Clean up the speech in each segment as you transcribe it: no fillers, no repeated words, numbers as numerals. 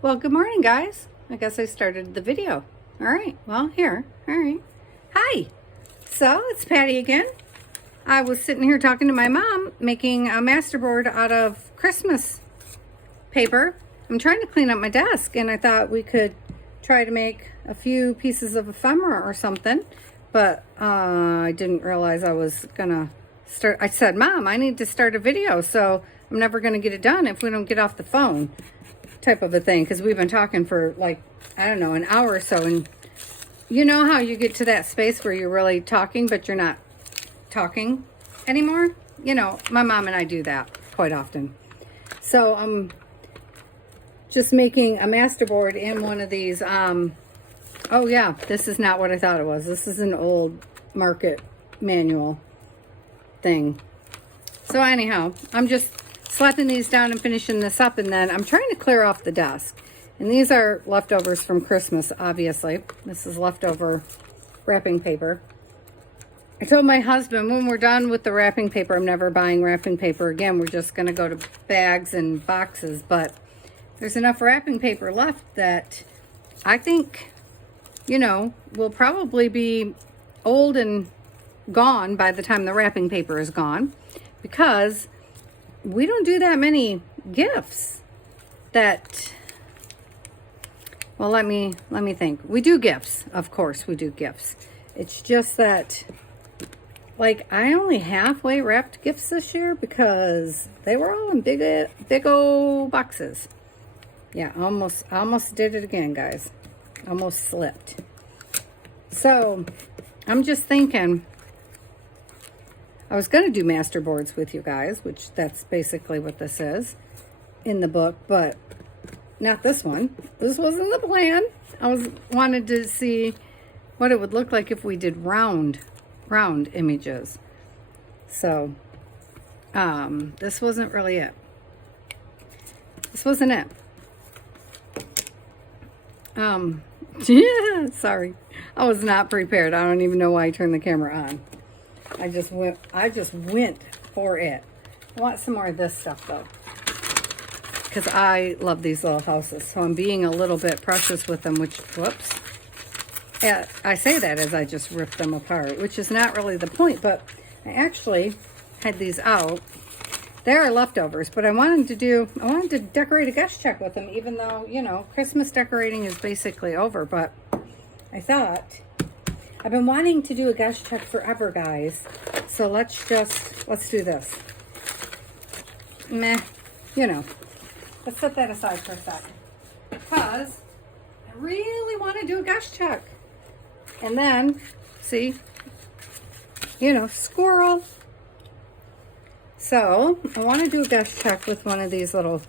Well, good morning, guys. I guess I started the video. All right. Well, here. All right. Hi. So, it's Patty again. I was sitting here talking to my mom, making a masterboard out of Christmas paper. I'm trying to clean up my desk, and I thought we could try to make a few pieces of ephemera or something, but I didn't realize I was going to start. I said, Mom, I need to start a video, so I'm never going to get it done if we don't get off the phone. Type of a thing, because we've been talking for like, I don't know, an hour or so, and you know how you get to that space where you're really talking but you're not talking anymore? You know, my mom and I do that quite often. So I'm just making a masterboard in one of these. Oh yeah, this is not what I thought it was. This is an old market manual thing. So anyhow, I'm just slapping these down and finishing this up, and then I'm trying to clear off the desk. And these are leftovers from Christmas, obviously. This is leftover wrapping paper. I told my husband when we're done with the wrapping paper, I'm never buying wrapping paper again. We're just going to go to bags and boxes. But there's enough wrapping paper left that I think, you know, will probably be old and gone by the time the wrapping paper is gone, because we don't do that many gifts that, well, let me think. We do gifts, of course we do gifts. It's just that, like, I only halfway wrapped gifts this year because they were all in big old boxes. Yeah, I almost did it again, guys. Almost slipped. So I'm just thinking, I was going to do masterboards with you guys, which that's basically what this is in the book, but not this one. This wasn't the plan. Wanted to see what it would look like if we did round images. So this wasn't really it. This wasn't it. Yeah, sorry. I was not prepared. I don't even know why I turned the camera on. I just went for it. I want some more of this stuff though, because I love these little houses. So I'm being a little bit precious with them, which, whoops. Yeah, I say that as I just rip them apart, which is not really the point, but I actually had these out. They're leftovers, but I wanted to decorate a guest check with them, even though, you know, Christmas decorating is basically over, but I thought, I've been wanting to do a guest check forever, guys. So let's do this. Meh, you know. Let's set that aside for a second. Because I really want to do a guest check. And then, see, you know, squirrel. So I want to do a guest check with one of these little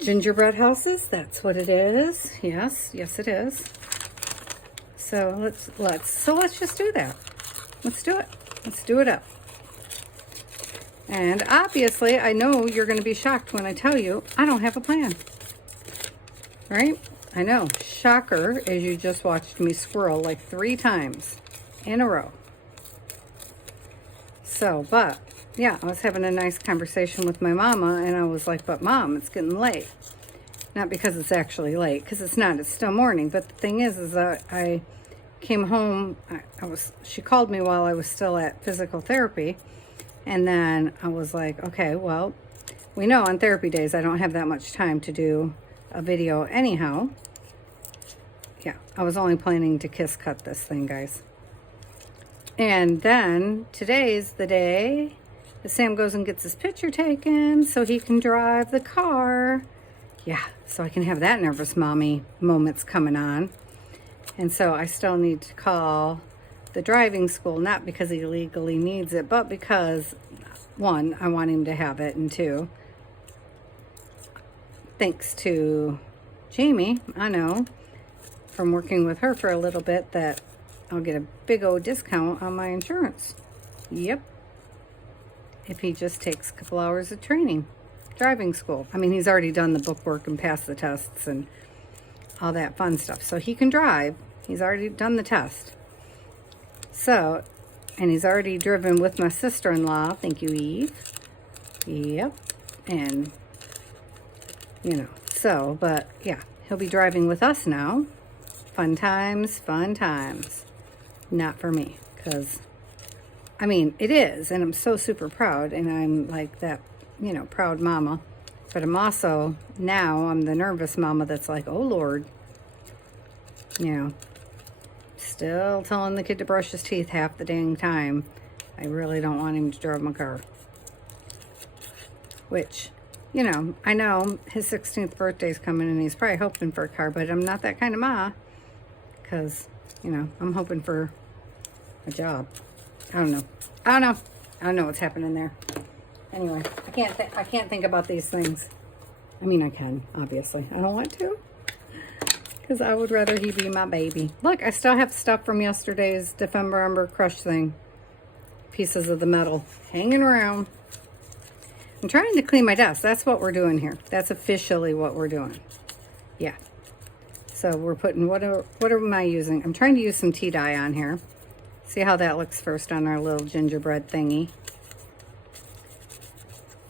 gingerbread houses. That's what it is. Yes, it is. So let's just do that. Let's do it. Let's do it up. And obviously, I know you're going to be shocked when I tell you I don't have a plan. Right? I know. Shocker, as you just watched me squirrel like 3 times in a row. So, but yeah, I was having a nice conversation with my mama, and I was like, but Mom, it's getting late. Not because it's actually late, because it's not. It's still morning. But the thing is I came home. She called me while I was still at physical therapy, and then I was like, okay, well, we know on therapy days I don't have that much time to do a video anyhow. Yeah, I was only planning to kiss cut this thing, guys. And then today's the day that Sam goes and gets his picture taken so he can drive the car. Yeah, so I can have that nervous mommy moments coming on. And so I still need to call the driving school, not because he legally needs it, but because, 1, I want him to have it, and 2, thanks to Jamie, I know, from working with her for a little bit, that I'll get a big old discount on my insurance. Yep. If he just takes a couple hours of training. Driving school. I mean, he's already done the book work and passed the tests and all that fun stuff. So he can drive. He's already done the test. So, and he's already driven with my sister-in-law. Thank you, Eve. Yep. And, you know, So, but yeah, he'll be driving with us now. Fun times, fun times. Not for me, because, I mean, it is, and I'm so super proud, and I'm like that, you know, proud mama. But I'm also, now, I'm the nervous mama that's like, oh, Lord. You know, still telling the kid to brush his teeth half the dang time. I really don't want him to drive my car. Which, you know, I know his 16th birthday's coming and he's probably hoping for a car, but I'm not that kind of ma. Because, you know, I'm hoping for a job. I don't know. I don't know what's happening there. Anyway, I can't think about these things. I mean, I can, obviously. I don't want to. Because I would rather he be my baby. Look, I still have stuff from yesterday's Defender Ember Crush thing. Pieces of the metal hanging around. I'm trying to clean my desk. That's what we're doing here. That's officially what we're doing. Yeah. So we're putting, what am I using? I'm trying to use some tea dye on here. See how that looks first on our little gingerbread thingy.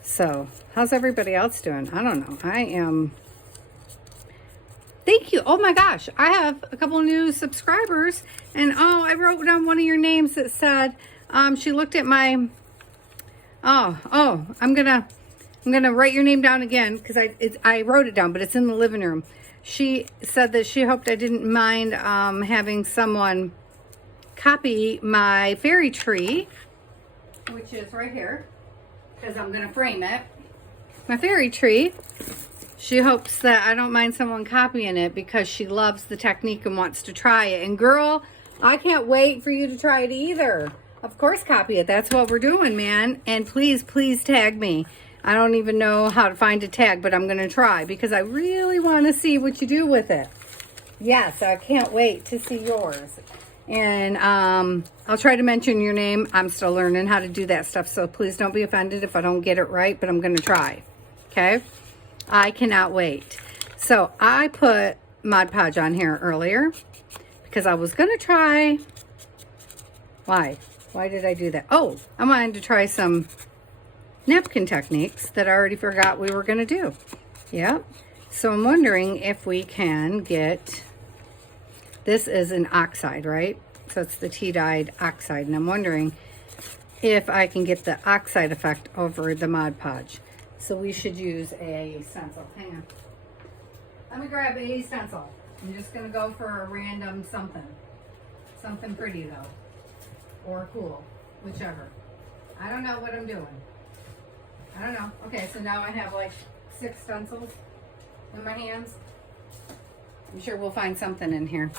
So, how's everybody else doing? I don't know. I am... Thank you. Oh my gosh. I have a couple new subscribers. And oh, I wrote down one of your names that said, she looked at my... I'm gonna write your name down again because I wrote it down, but it's in the living room. She said that she hoped I didn't mind having someone copy my fairy tree, which is right here, because I'm gonna frame it. My fairy tree. She hopes that I don't mind someone copying it because she loves the technique and wants to try it. And girl, I can't wait for you to try it either. Of course, copy it. That's what we're doing, man. And please, please tag me. I don't even know how to find a tag, but I'm going to try because I really want to see what you do with it. Yes, I can't wait to see yours. And I'll try to mention your name. I'm still learning how to do that stuff, so please don't be offended if I don't get it right, but I'm going to try. Okay? I cannot wait. So I put Mod Podge on here earlier because I was going to try... Why? Why did I do that? Oh, I wanted to try some napkin techniques that I already forgot we were going to do. Yep. So I'm wondering if we can get... This is an oxide, right? So it's the tea-dyed oxide. And I'm wondering if I can get the oxide effect over the Mod Podge. So we should use a stencil. Hang on. Let me grab a stencil. I'm just going to go for a random something. Something pretty, though. Or cool. Whichever. I don't know what I'm doing. I don't know. Okay, so now I have like 6 stencils in my hands. I'm sure we'll find something in here.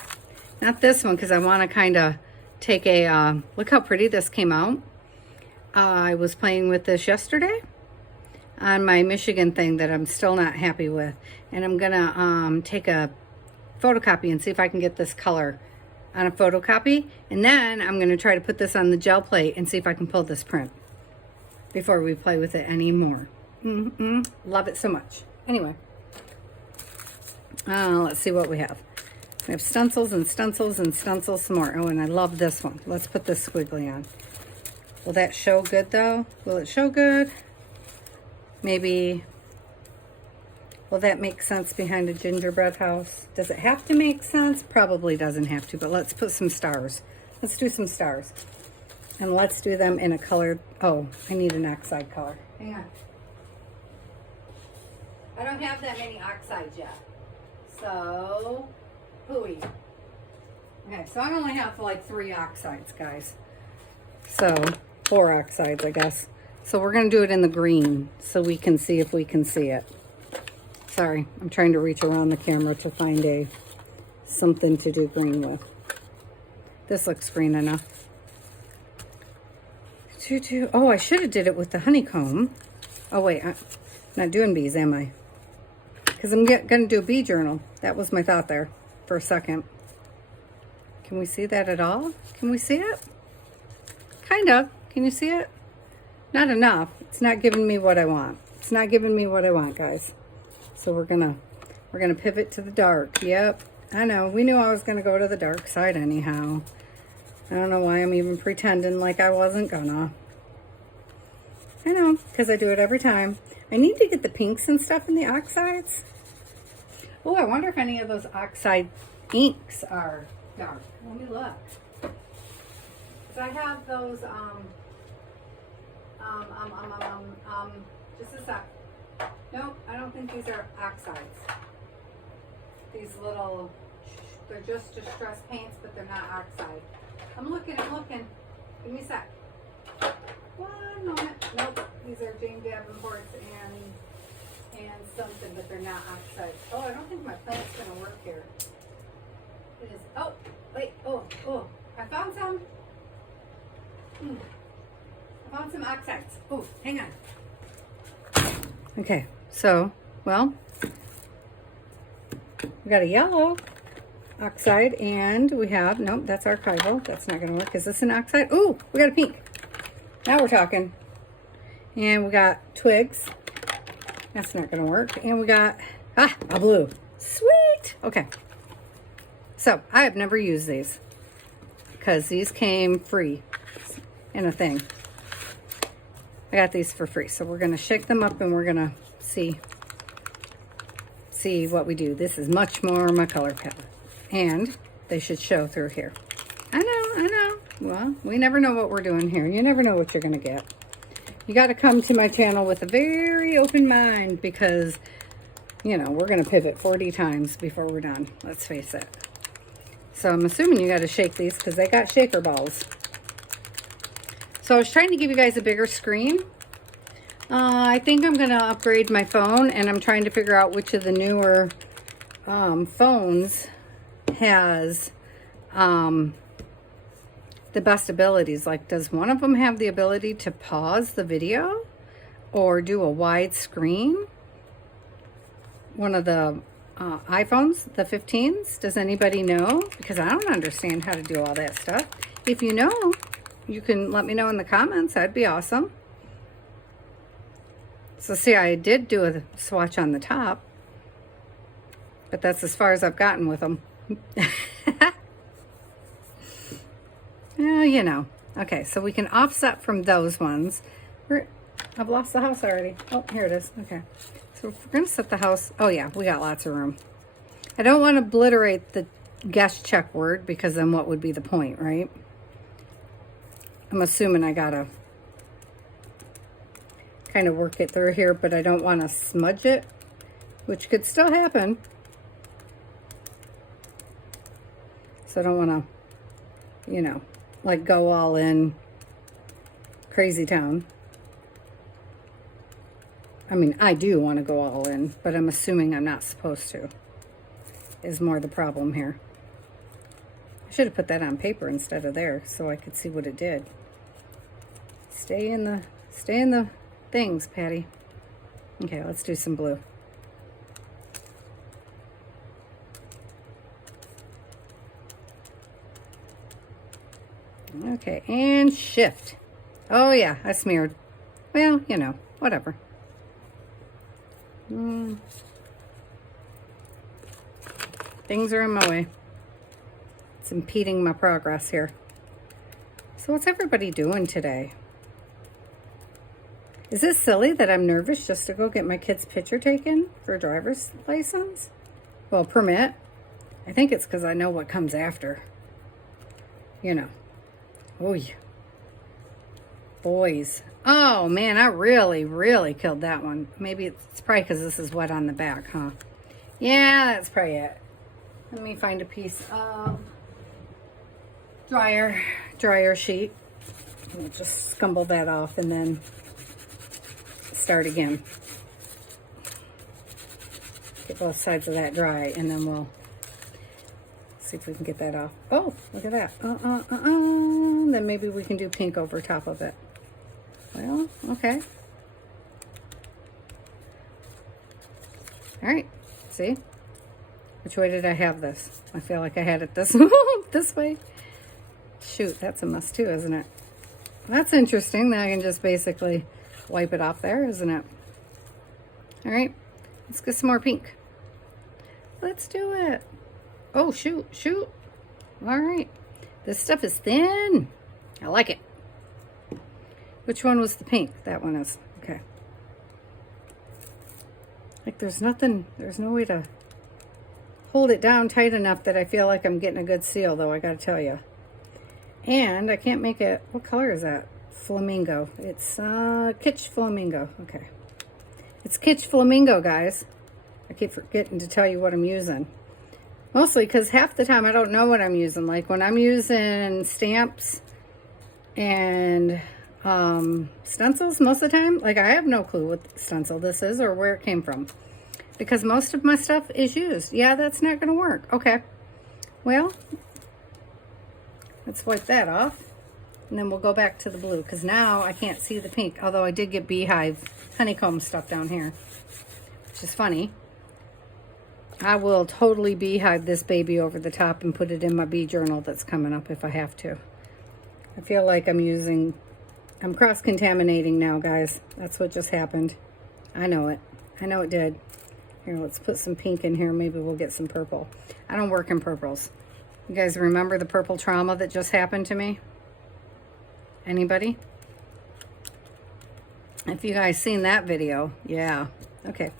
Not this one, because I want to kind of take a... look how pretty this came out. I was playing with this yesterday on my Michigan thing that I'm still not happy with. And I'm going to take a photocopy and see if I can get this color on a photocopy. And then I'm going to try to put this on the gel plate and see if I can pull this print before we play with it anymore. Love it so much. Anyway, let's see what we have. We have stencils and stencils and stencils some more. Oh, and I love this one. Let's put this squiggly on. Will that show good though? Will it show good? Maybe, will that make sense behind a gingerbread house? Does it have to make sense? Probably doesn't have to, but let's put some stars. Let's do some stars. And let's do them in a colored, oh, I need an oxide color. Hang on. I don't have that many oxides yet. So, hooey. Okay, so I only have like 3 oxides, guys. So, 4 oxides, I guess. So we're going to do it in the green so we can see if we can see it. Sorry, I'm trying to reach around the camera to find something to do green with. This looks green enough. Oh, I should have did it with the honeycomb. Oh wait, I'm not doing bees, am I? Because I'm going to do a bee journal. That was my thought there for a second. Can we see that at all? Can we see it? Kind of. Can you see it? Not enough. It's not giving me what I want. It's not giving me what I want, guys. So we're gonna pivot to the dark. Yep. I know. We knew I was gonna go to the dark side anyhow. I don't know why I'm even pretending like I wasn't gonna. I know, because I do it every time. I need to get the pinks and stuff in the oxides. Oh, I wonder if any of those oxide inks are dark. Let me look. Because I have those, just a sec. Nope, I don't think these are oxides. These little, they're just distress paints, but they're not oxide. I'm looking. Give me a sec. 1 moment. Nope, these are Jane Davenport's and something, but they're not oxide. Oh, I don't think my plant's gonna work here. It is. Oh, wait. Oh, I found some. I found some oxides. Oh, hang on. Okay, so, well, we got a yellow oxide, and we have, nope, that's archival. That's not going to work. Is this an oxide? Ooh, we got a pink. Now we're talking. And we got twigs. That's not going to work. And we got, a blue. Sweet. Okay. So, I have never used these because these came free in a thing. I got these for free. So, we're going to shake them up and we're going to see what we do. This is much more my color palette. And they should show through here. I know. Well, we never know what we're doing here. You never know what you're going to get. You got to come to my channel with a very open mind because, you know, we're going to pivot 40 times before we're done. Let's face it. So I'm assuming you got to shake these because they got shaker balls. So I was trying to give you guys a bigger screen. I think I'm going to upgrade my phone, and I'm trying to figure out which of the newer phones has the best abilities. Like, does one of them have the ability to pause the video or do a wide screen? One of the iPhones, the 15s, does anybody know? Because I don't understand how to do all that stuff. If you know, you can let me know in the comments. That'd be awesome. So see, I did do a swatch on the top, but that's as far as I've gotten with them. Well, you know. Okay, so we can offset from those ones. I've lost the house already. Oh, here it is. Okay. So we're going to set the house. Oh, yeah, we got lots of room. I don't want to obliterate the guest check word because then what would be the point, right? I'm assuming I got to kind of work it through here, but I don't want to smudge it, which could still happen. So I don't want to, you know, like go all in crazy town. I mean, I do want to go all in, but I'm assuming I'm not supposed to, is more the problem here. I should have put that on paper instead of there so I could see what it did. Stay in the things, Patty. Okay, let's do some blue. Okay, and shift. Oh yeah, I smeared. Well, you know, whatever. Things are in my way. It's impeding my progress here. So what's everybody doing today? Is it silly that I'm nervous just to go get my kid's picture taken for a driver's license? Well, permit. I think it's because I know what comes after. You know. Oh, yeah. Boys. Oh, man, I really killed that one. Maybe it's probably because this is wet on the back, huh? Yeah, that's probably it. Let me find a piece of dryer sheet. We'll just scumble that off and then start again. Get both sides of that dry, and then we'll see if we can get that off. Oh, look at that. Then maybe we can do pink over top of it. Well, okay. All right. See? Which way did I have this? I feel like I had it this this way. Shoot, that's a mess too, isn't it? That's interesting. Then I can just basically wipe it off there, isn't it? All right. Let's get some more pink. Let's do it. Oh, shoot. All right. This stuff is thin. I like it. Which one was the pink? That one is. Okay. Like there's no way to hold it down tight enough that I feel like I'm getting a good seal, though, I gotta tell you. And I can't make it, what color is that? Flamingo. It's Kitsch Flamingo. Okay. It's Kitsch Flamingo, guys. I keep forgetting to tell you what I'm using. Mostly because half the time I don't know what I'm using. Like when I'm using stamps and stencils most of the time, like I have no clue what stencil this is or where it came from. Because most of my stuff is used. Yeah, that's not going to work. Okay. Well, let's wipe that off. And then we'll go back to the blue. Because now I can't see the pink. Although I did get beehive honeycomb stuff down here. Which is funny. I will totally beehive this baby over the top and put it in my bee journal that's coming up if I have to. I feel like I'm cross-contaminating now, guys. That's what just happened. I know it. I know it did. Here, let's put some pink in here. Maybe we'll get some purple. I don't work in purples. You guys remember the purple trauma that just happened to me? Anybody? If you guys seen that video, yeah. Okay.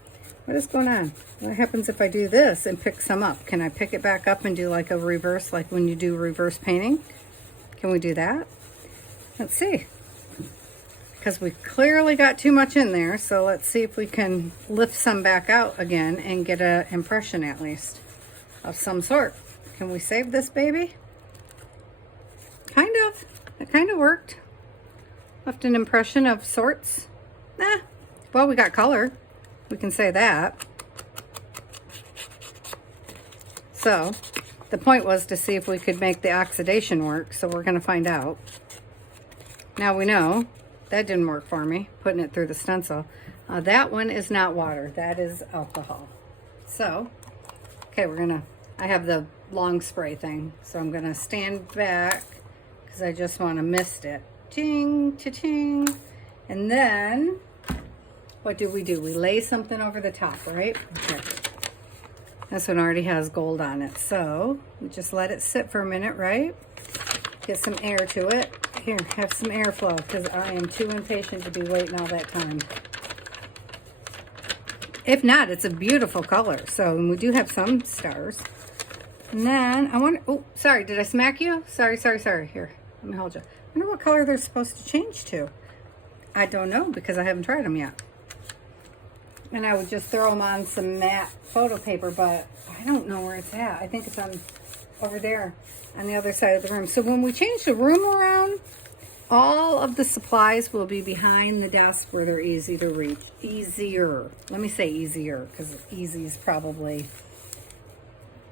What is going on? What happens if I do this and pick some up? Can I pick it back up and do like a reverse, like when you do reverse painting? Can we do that? Let's see. Because we clearly got too much in there, so let's see if we can lift some back out again and get an impression at least of some sort. Can we save this baby? Kind of. It kind of worked. Left an impression of sorts. Nah. Well, we got color. We can say that. So, the point was to see if we could make the oxidation work, so we're going to find out. Now we know that didn't work for me, putting it through the stencil. That one is not water. That is alcohol. So, okay, I have the long spray thing, so I'm going to stand back because I just want to mist it. Ting, cha-ching. And then what do? We lay something over the top, right? Okay. This one already has gold on it. So we just let it sit for a minute, right? Get some air to it. Here, have some airflow because I am too impatient to be waiting all that time. If not, it's a beautiful color. So we do have some stars. And then I want to, oh, sorry, did I smack you? Sorry. Here, let me hold you. I wonder what color they're supposed to change to. I don't know because I haven't tried them yet. And I would just throw them on some matte photo paper, but I don't know where it's at. I think it's on over there on the other side of the room. So when we change the room around, all of the supplies will be behind the desk where they're easy to reach. Easier. Let me say easier because easy is probably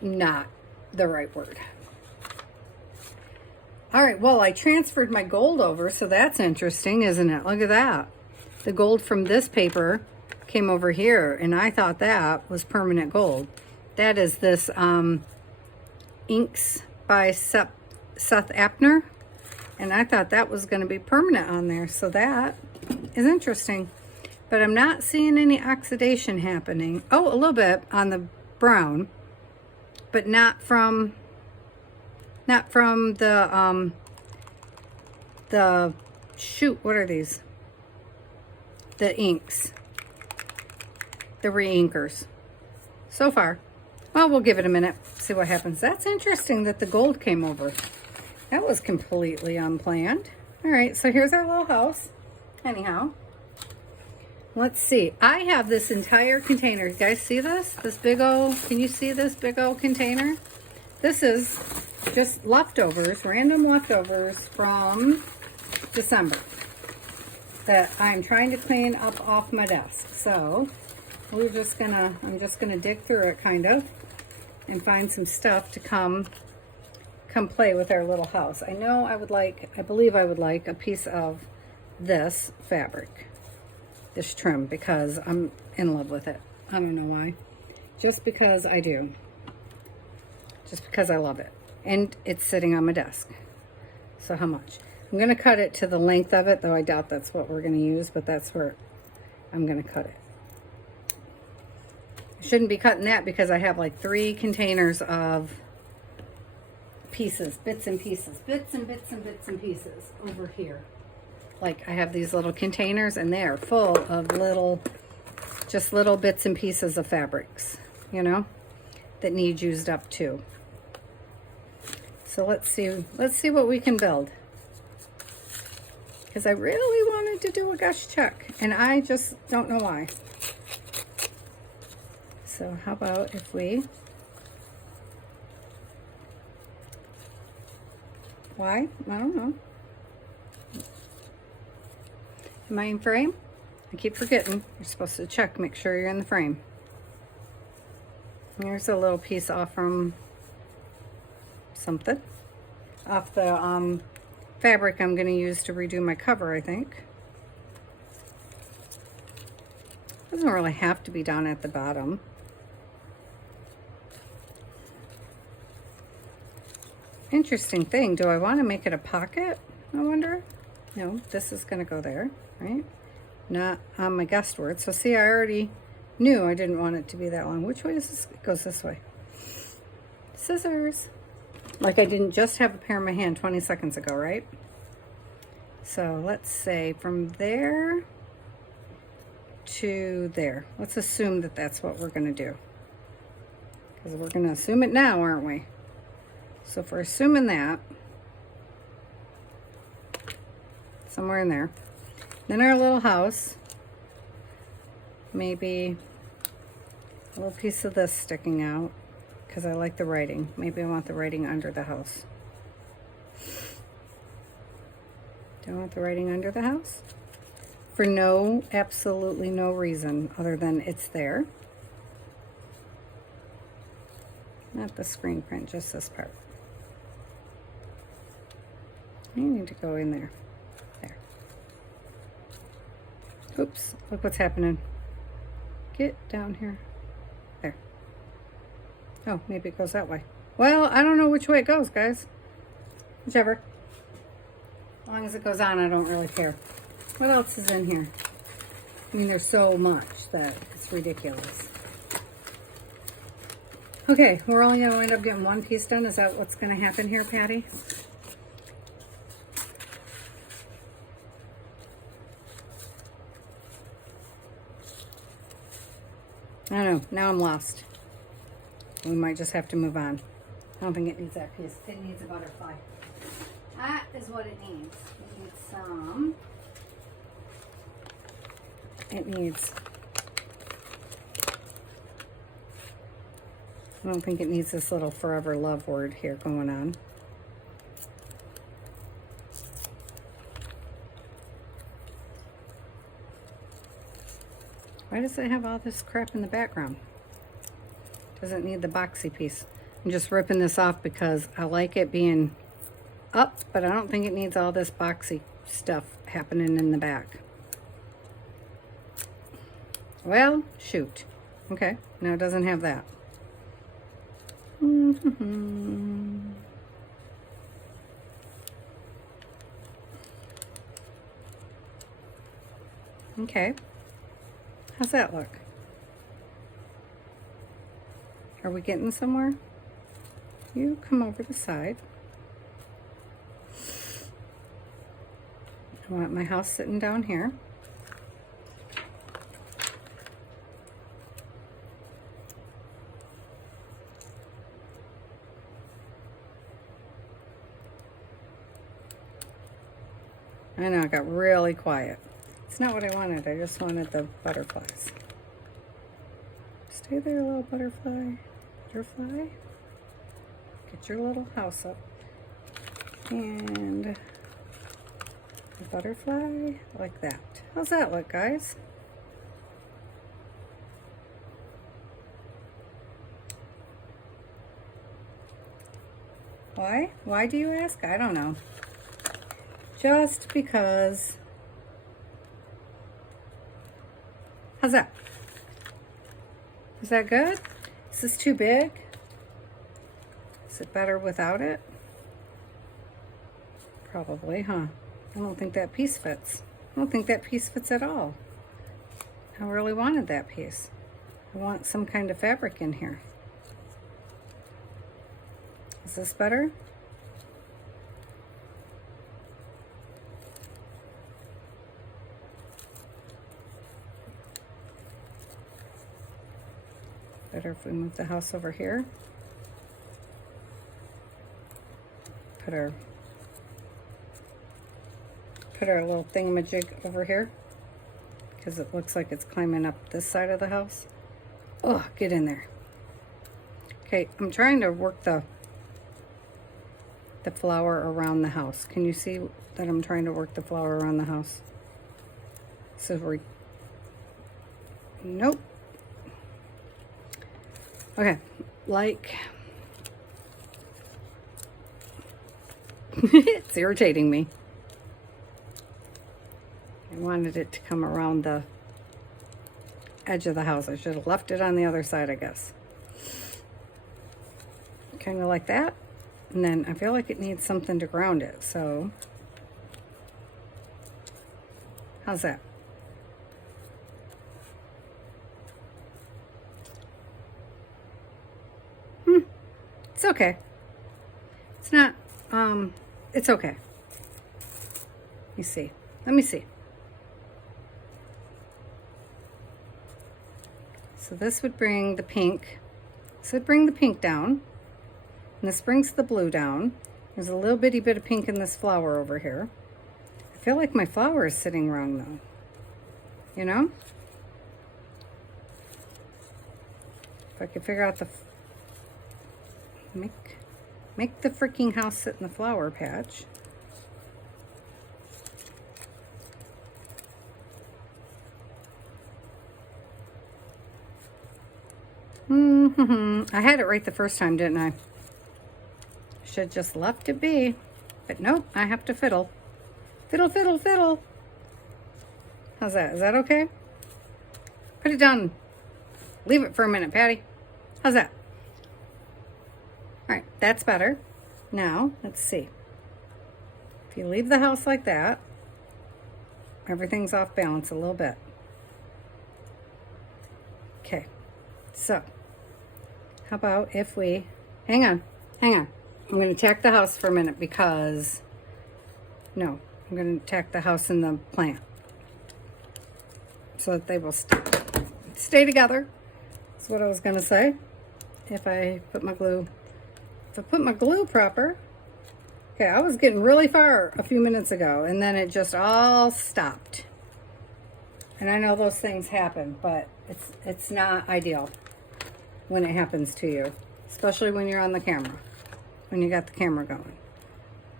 not the right word. All right, well, I transferred my gold over, so that's interesting, isn't it? Look at that. The gold from this paper came over here, and I thought that was permanent gold. That is this Inks by Seth Apner, and I thought that was going to be permanent on there, so that is interesting. But I'm not seeing any oxidation happening. Oh, a little bit on the brown, but not from the shoot, what are these? The inks. The re-inkers. So far. Well, we'll give it a minute, see what happens. That's interesting that the gold came over. That was completely unplanned. All right, so here's our little house. Anyhow, let's see. I have this entire container. You guys see this? This big old, can you see this big old container? This is just leftovers, random leftovers from December that I'm trying to clean up off my desk. So I'm just gonna dig through it kind of and find some stuff to come play with our little house. I believe I would like a piece of this fabric, this trim, because I'm in love with it. I don't know why. Just because I do. Just because I love it. And it's sitting on my desk. So how much? I'm going to cut it to the length of it, though I doubt that's what we're going to use, but that's where I'm going to cut it. I shouldn't be cutting that because I have like 3 containers of pieces, bits and pieces, bits and pieces over here. Like I have these little containers and they're full of little bits and pieces of fabrics, you know? that needs used up too. So let's see what we can build. Because I really wanted to do a gush check, and I just don't know why. So how about if we... Why? I don't know. Am I in frame? I keep forgetting. You're supposed to check, make sure you're in the frame. Here's a little piece off from something. Off the fabric I'm going to use to redo my cover, I think. Doesn't really have to be down at the bottom. Interesting thing. Do I want to make it a pocket? I wonder. No, this is going to go there, right? Not on my gust word. So see, I already knew I didn't want it to be that long. Which way is this? It goes this way. Scissors. Like I didn't just have a pair in my hand 20 seconds ago, right? So let's say from there to there. Let's assume that that's what we're going to do. Because we're going to assume it now, aren't we? So if we're assuming that, somewhere in there, then our little house, maybe a little piece of this sticking out, because I like the writing. Maybe I want the writing under the house. Do I want the writing under the house? For absolutely no reason other than it's there. Not the screen print, just this part. You need to go in there. There. Oops, look what's happening. Get down here. There. Oh, maybe it goes that way. Well, I don't know which way it goes, guys. Whichever. As long as it goes on, I don't really care. What else is in here? I mean, there's so much that it's ridiculous. Okay, we're only going to end up getting one piece done. Is that what's going to happen here, Patty? I don't know. Now I'm lost. We might just have to move on. I don't think it needs that piece. It needs a butterfly. That is what it needs. It needs some. It needs... I don't think it needs this little forever love word here going on. Why does it have all this crap in the background? Doesn't need the boxy piece. I'm just ripping this off because I like it being up, but I don't think it needs all this boxy stuff happening in the back. Well, shoot. Okay, now it doesn't have that. Okay. How's that look? Are we getting somewhere? You come over the side. I want my house sitting down here. I know, it got really quiet. It's not what I wanted. I just wanted the butterflies. Stay there, little butterfly. Butterfly. Get your little house up. And the butterfly like that. How's that look, guys? Why? Why do you ask? I don't know. Just because. How's that? Is that good? Is this too big? Is it better without it? Probably, huh? I don't think that piece fits. I don't think that piece fits at all. I really wanted that piece. I want some kind of fabric in here. Is this better? Better if we move the house over here. Put our little thingamajig over here because it looks like it's climbing up this side of the house. Oh, get in there. Okay, I'm trying to work the flower around the house. Can you see that I'm trying to work the flower around the house? So we're... Nope. Okay, like... It's irritating me. I wanted it to come around the edge of the house. I should have left it on the other side, I guess. Kind of like that. And then I feel like it needs something to ground it, so how's that? It's okay. It's not, it's okay. You see. Let me see. So this would bring the pink. This would bring the pink down. And this brings the blue down. There's a little bitty bit of pink in this flower over here. I feel like my flower is sitting wrong though. You know? If I could figure out the... Make the freaking house sit in the flower patch. I had it right the first time, didn't I? Should just left it be. But nope, I have to fiddle. Fiddle, fiddle, fiddle. How's that? Is that okay? Put it down. Leave it for a minute, Patty. How's that? All right, that's better. Now, let's see. If you leave the house like that, everything's off balance a little bit. Okay, so how about if we, hang on. I'm going to tack the house for a minute because, no, I'm going to tack the house and the plant so that they will stay together. That's what I was going to say. If I put my glue proper. Okay, I was getting really far a few minutes ago and then it just all stopped. And I know those things happen, but it's not ideal when it happens to you, especially when you're on the camera, when you got the camera going.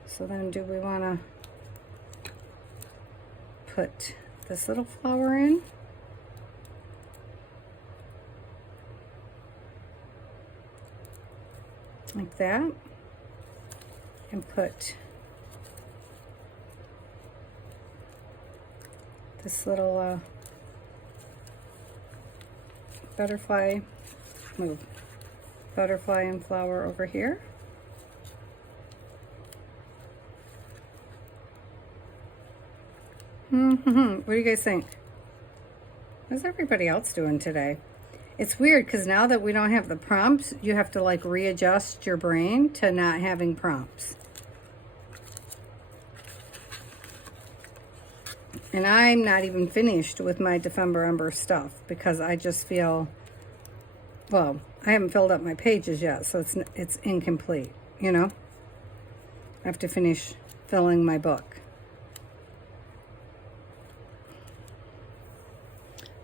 So then do we want to put this little flower in? Like that. And put this little butterfly and flower over here. What do you guys think? What's everybody else doing today? It's weird because now that we don't have the prompts, you have to like readjust your brain to not having prompts. And I'm not even finished with my Defember Ember stuff because I just feel, well, I haven't filled up my pages yet, so it's incomplete, you know? I have to finish filling my book.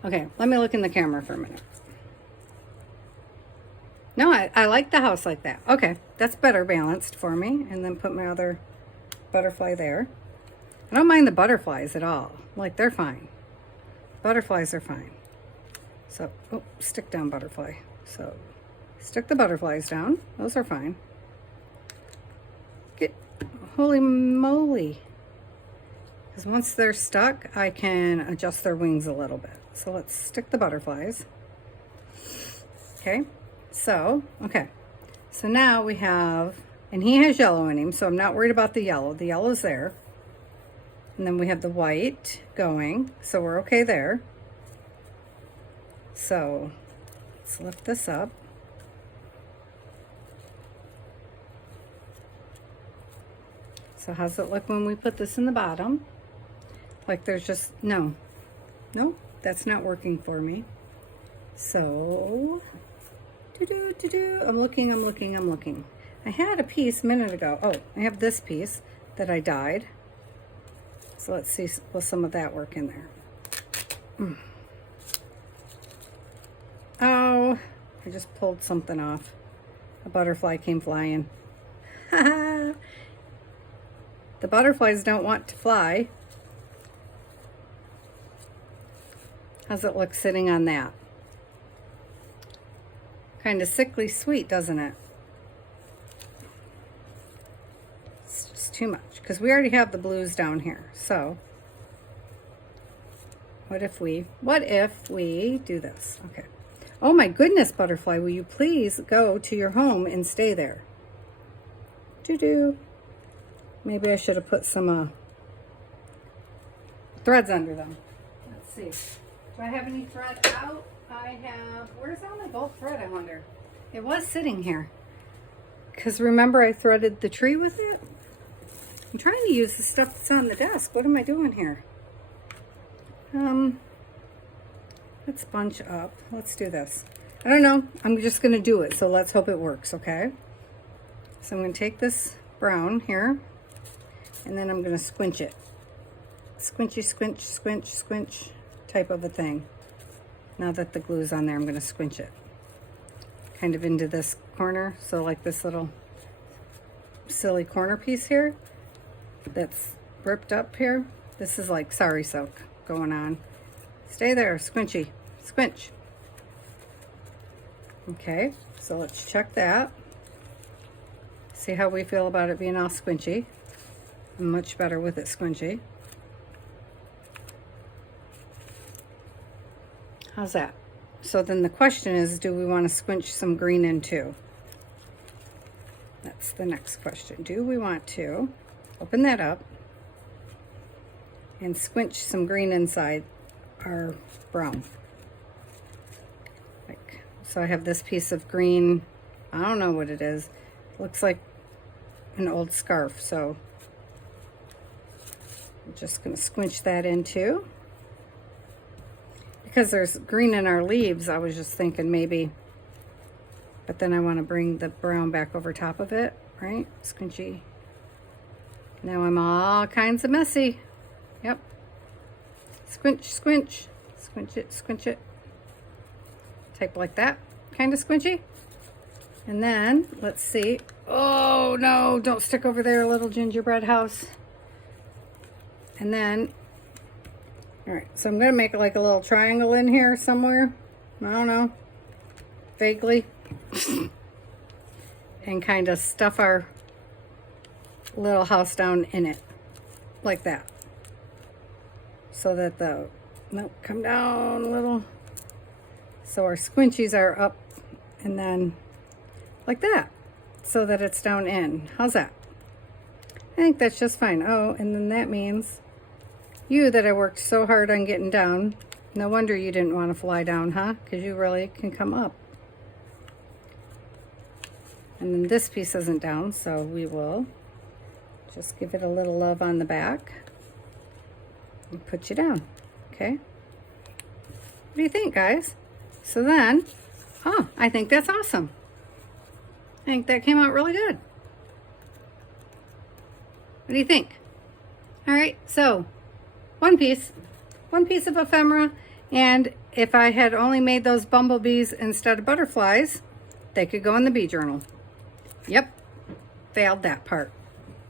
Okay, let me look in the camera for a minute. No, I like the house like that. Okay, that's better balanced for me. And then put my other butterfly there. I don't mind the butterflies at all. Like, they're fine. Butterflies are fine. So, oh, stick down butterfly. So, stick the butterflies down. Those are fine. Holy moly. Because once they're stuck, I can adjust their wings a little bit. So let's stick the butterflies. Okay. So, okay. So now we have, and he has yellow in him, so I'm not worried about the yellow. The yellow's there. And then we have the white going, so we're okay there. So, let's lift this up. So how's it look when we put this in the bottom? Like there's just, no, that's not working for me. So, I'm looking. I had a piece a minute ago. Oh, I have this piece that I dyed. So let's see, will some of that work in there? Oh, I just pulled something off. A butterfly came flying. The butterflies don't want to fly. How's it look sitting on that? Kind of sickly sweet, doesn't it? It's just too much because we already have the blues down here. So what if we do this? Okay. Oh my goodness, butterfly, will you please go to your home and stay there? Maybe I should have put some threads under them. Let's see. Do I have any thread out? I have, where's all my gold thread, I wonder? It was sitting here. Because remember I threaded the tree with it? I'm trying to use the stuff that's on the desk. What am I doing here? Let's bunch up. Let's do this. I don't know. I'm just going to do it. So let's hope it works, okay? So I'm going to take this brown here. And then I'm going to squinch it. Squinchy, squinch, squinch, squinch type of a thing. Now that the glue's on there, I'm going to squinch it. Kind of into this corner. So like this little silly corner piece here. That's ripped up here. This is like sari silk going on. Stay there, squinchy, squinch. Okay, so let's check that. See how we feel about it being all squinchy. I'm much better with it squinchy. How's that? So then the question is, do we want to squinch some green in too? That's the next question. Do we want to open that up and squinch some green inside our brown? So I have this piece of green. I don't know what it is. It looks like an old scarf. So I'm just going to squinch that in too. Because there's green in our leaves, I was just thinking maybe. But then I want to bring the brown back over top of it, right? Squinchy. Now I'm all kinds of messy. Yep. Squinch, squinch. Squinch it, squinch it. Type like that, kind of squinchy. And then, let's see. Oh no, don't stick over there, little gingerbread house. And then, all right, so I'm gonna make like a little triangle in here somewhere. I don't know, vaguely. And kind of stuff our little house down in it, like that. So that the, nope, come down a little. So our squinchies are up and then like that, so that it's down in. How's that? I think that's just fine. Oh, and then that means you that I worked so hard on getting down. No wonder you didn't want to fly down, huh? Because you really can come up. And then this piece isn't down, so we will just give it a little love on the back and put you down, okay? What do you think, guys? So then, oh, I think that's awesome. I think that came out really good. What do you think? All right, so one piece of ephemera, and if I had only made those bumblebees instead of butterflies, they could go in the bee journal. Yep, failed that part.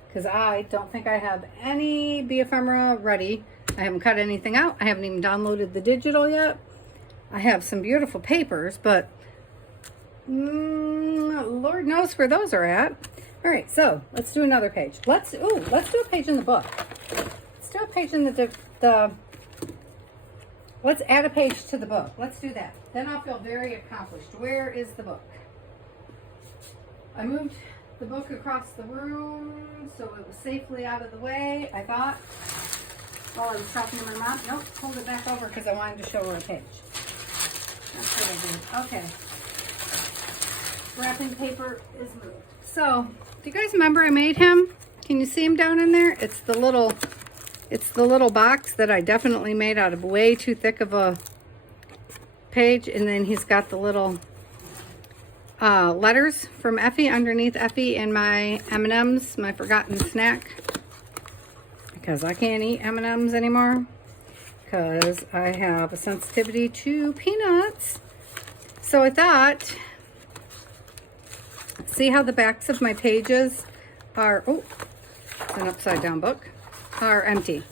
Because I don't think I have any bee ephemera ready. I haven't cut anything out. I haven't even downloaded the digital yet. I have some beautiful papers, but Lord knows where those are at. All right, so let's do another page. Let's do a page in the book. Let's do a page in let's add a page to the book. Let's do that. Then I'll feel very accomplished. Where is the book? I moved the book across the room so it was safely out of the way, I thought. While I was talking to my mom. Nope, hold it back over because I wanted to show her a page. That's what I did. Okay. Wrapping paper is moved. So, do you guys remember I made him? Can you see him down in there? It's the little box that I definitely made out of way too thick of a page, and then he's got the little letters from Effie underneath Effie and my M&Ms, my forgotten snack. Because I can't eat M&Ms anymore. Because I have a sensitivity to peanuts. So I thought, see how the backs of my pages are, oh, it's an upside down book, are empty.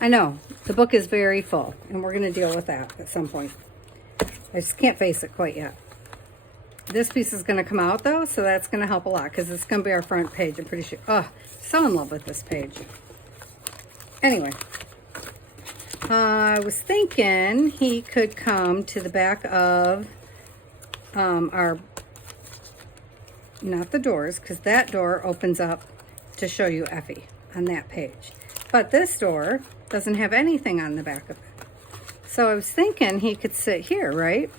I know, the book is very full, and we're going to deal with that at some point. I just can't face it quite yet. This piece is going to come out, though, so that's going to help a lot, because it's going to be our front page, I'm pretty sure. Oh, so in love with this page. Anyway, I was thinking he could come to the back of our, not the doors, because that door opens up to show you Effie on that page. But this door doesn't have anything on the back of it. So I was thinking he could sit here, right?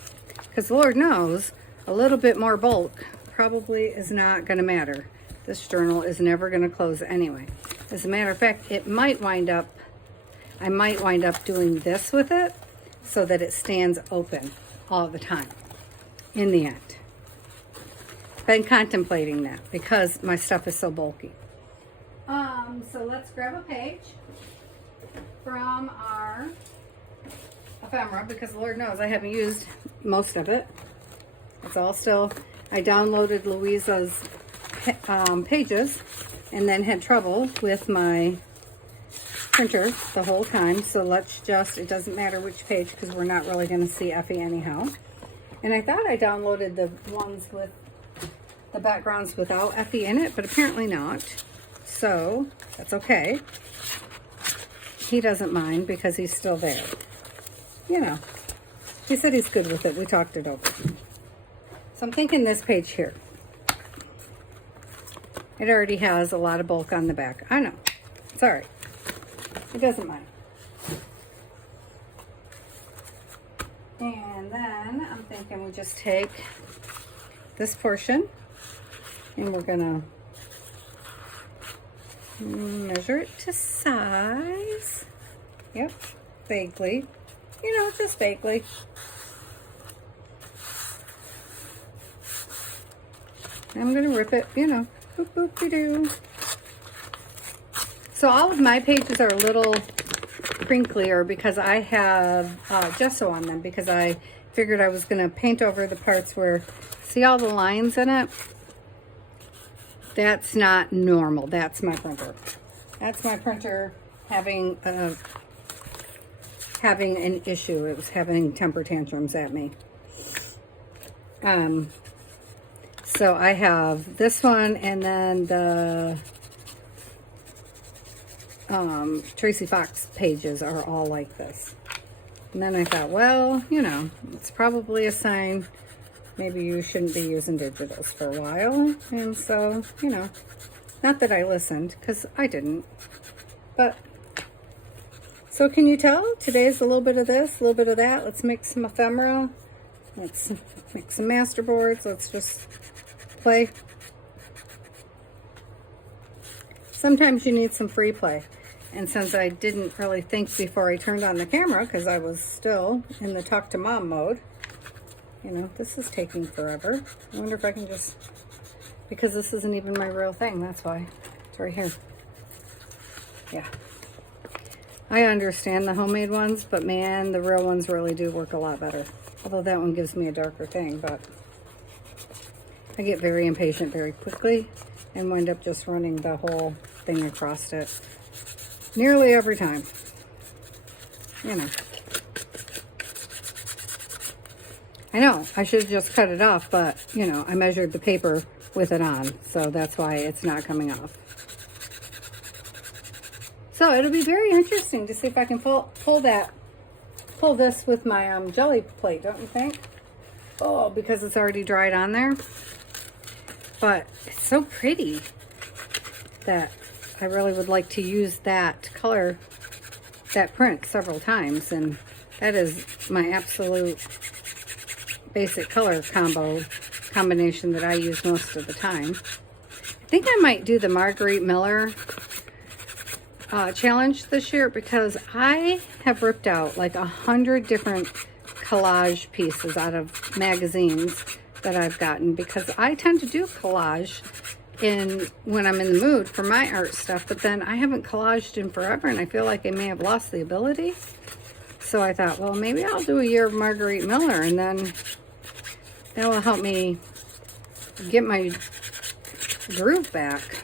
Because Lord knows, a little bit more bulk probably is not going to matter. This journal is never going to close anyway. As a matter of fact, it might wind up, I might wind up doing this with it so that it stands open all the time in the end. Been contemplating that because my stuff is so bulky. So let's grab a page from our ephemera, because Lord knows I haven't used most of it. It's all still, I downloaded Louisa's pages and then had trouble with my printer the whole time. So let's just, it doesn't matter which page because we're not really going to see Effie anyhow. And I thought I downloaded the ones with the backgrounds without Effie in it, but apparently not. So that's okay. He doesn't mind because he's still there. You know, he said he's good with it. We talked it over. So I'm thinking this page here. It already has a lot of bulk on the back. I know. It's all right. It doesn't mind. And then I'm thinking we just take this portion and we're going to measure it to size. Yep, vaguely. You know, just vaguely. I'm going to rip it, you know. Boop, boop, doo. So all of my pages are a little crinklier because I have gesso on them, because I figured I was going to paint over the parts where, see all the lines in it? That's not normal. That's my printer. That's my printer having an issue. It was having temper tantrums at me. So I have this one, and then the Tracy Fox pages are all like this. And then I thought, well, you know, it's probably a sign maybe you shouldn't be using digitals for a while. And so, you know, not that I listened, because I didn't. But, so can you tell? Today's a little bit of this, a little bit of that. Let's make some ephemera. Let's make some masterboards. Let's just play. Sometimes you need some free play. And since I didn't really think before I turned on the camera, because I was still in the talk to mom mode, you know, this is taking forever. I wonder if I can just, because this isn't even my real thing, that's why. It's right here. Yeah. I understand the homemade ones, but man, the real ones really do work a lot better. Although that one gives me a darker thing, but I get very impatient very quickly and wind up just running the whole thing across it. Nearly every time. You know. I know, I should have just cut it off, but, you know, I measured the paper with it on, so that's why it's not coming off. So it'll be very interesting to see if I can pull this with my jelly plate, don't you think? Oh, because it's already dried on there. But it's so pretty that I really would like to use that color, that print several times, and that is my absolute basic color combination that I use most of the time. I think I might do the Marguerite Miller challenge this year, because I have ripped out like 100 different collage pieces out of magazines that I've gotten, because I tend to do collage when I'm in the mood for my art stuff, but then I haven't collaged in forever, and I feel like I may have lost the ability. So I thought, well, maybe I'll do a year of Marguerite Miller, and then that will help me get my groove back,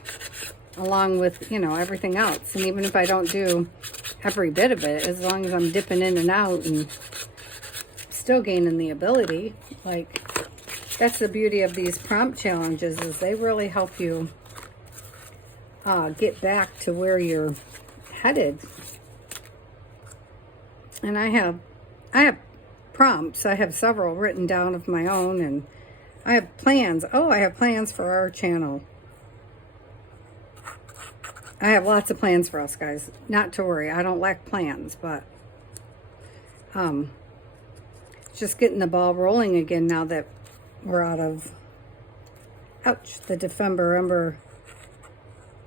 along with, you know, everything else. And even if I don't do every bit of it, as long as I'm dipping in and out and still gaining the ability, like, that's the beauty of these prompt challenges, is they really help you get back to where you're headed. And I have prompts. I have several written down of my own, and I have plans. Oh, I have plans for our channel. I have lots of plans for us, guys. Not to worry. I don't lack plans, but just getting the ball rolling again now that we're out of, ouch, the December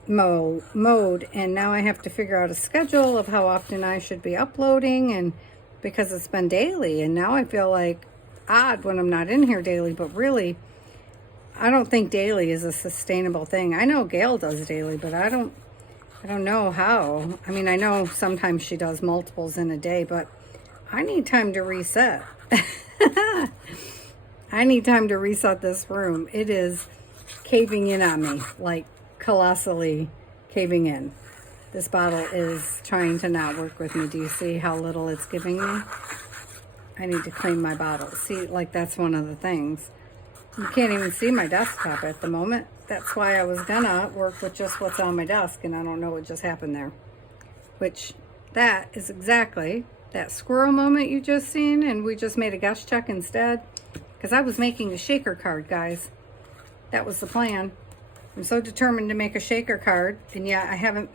mode, and now I have to figure out a schedule of how often I should be uploading, and because it's been daily, and now I feel like odd when I'm not in here daily, but really, I don't think daily is a sustainable thing. I know Gail does daily, but I don't know how. I mean, I know sometimes she does multiples in a day, but I need time to reset. I need time to reset this room. It is caving in on me, like colossally caving in. This bottle is trying to not work with me. Do you see how little it's giving me? I need to clean my bottle. See, like, that's one of the things. You can't even see my desktop at the moment. That's why I was gonna work with just what's on my desk, and I don't know what just happened there. Which, that is exactly that squirrel moment you just seen, and we just made a guest check instead. Because I was making a shaker card, guys. That was the plan. I'm so determined to make a shaker card, and yeah, I haven't,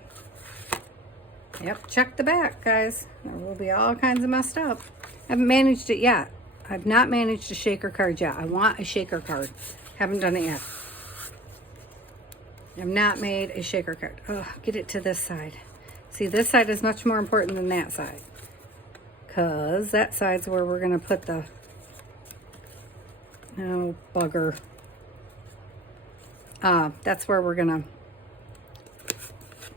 yep, check the back, guys. There will be all kinds of messed up. I haven't managed it yet. I've not managed a shaker card yet. I want a shaker card. Haven't done it yet. I've not made a shaker card. Oh, get it to this side. See, this side is much more important than that side, because that side's where we're going to put the, oh, bugger. That's where we're going to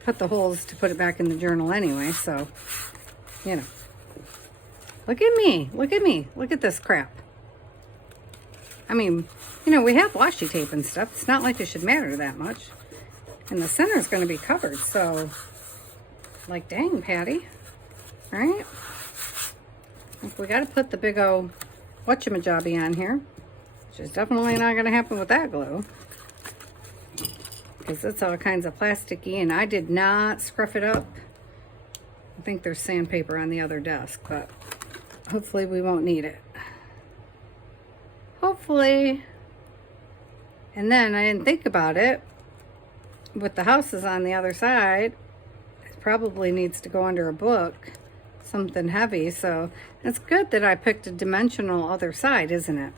put the holes to put it back in the journal anyway, so, you know. Look at me. Look at me. Look at this crap. I mean, you know, we have washi tape and stuff. It's not like it should matter that much. And the center is going to be covered, so, like, dang, Patty. Right? We got to put the big old whatchamajobby on here, which is definitely not going to happen with that glue, because it's all kinds of plasticky, and I did not scruff it up. I think there's sandpaper on the other desk, but hopefully we won't need it. Hopefully. And then I didn't think about it. With the houses on the other side, it probably needs to go under a book, something heavy. So it's good that I picked a dimensional other side, isn't it?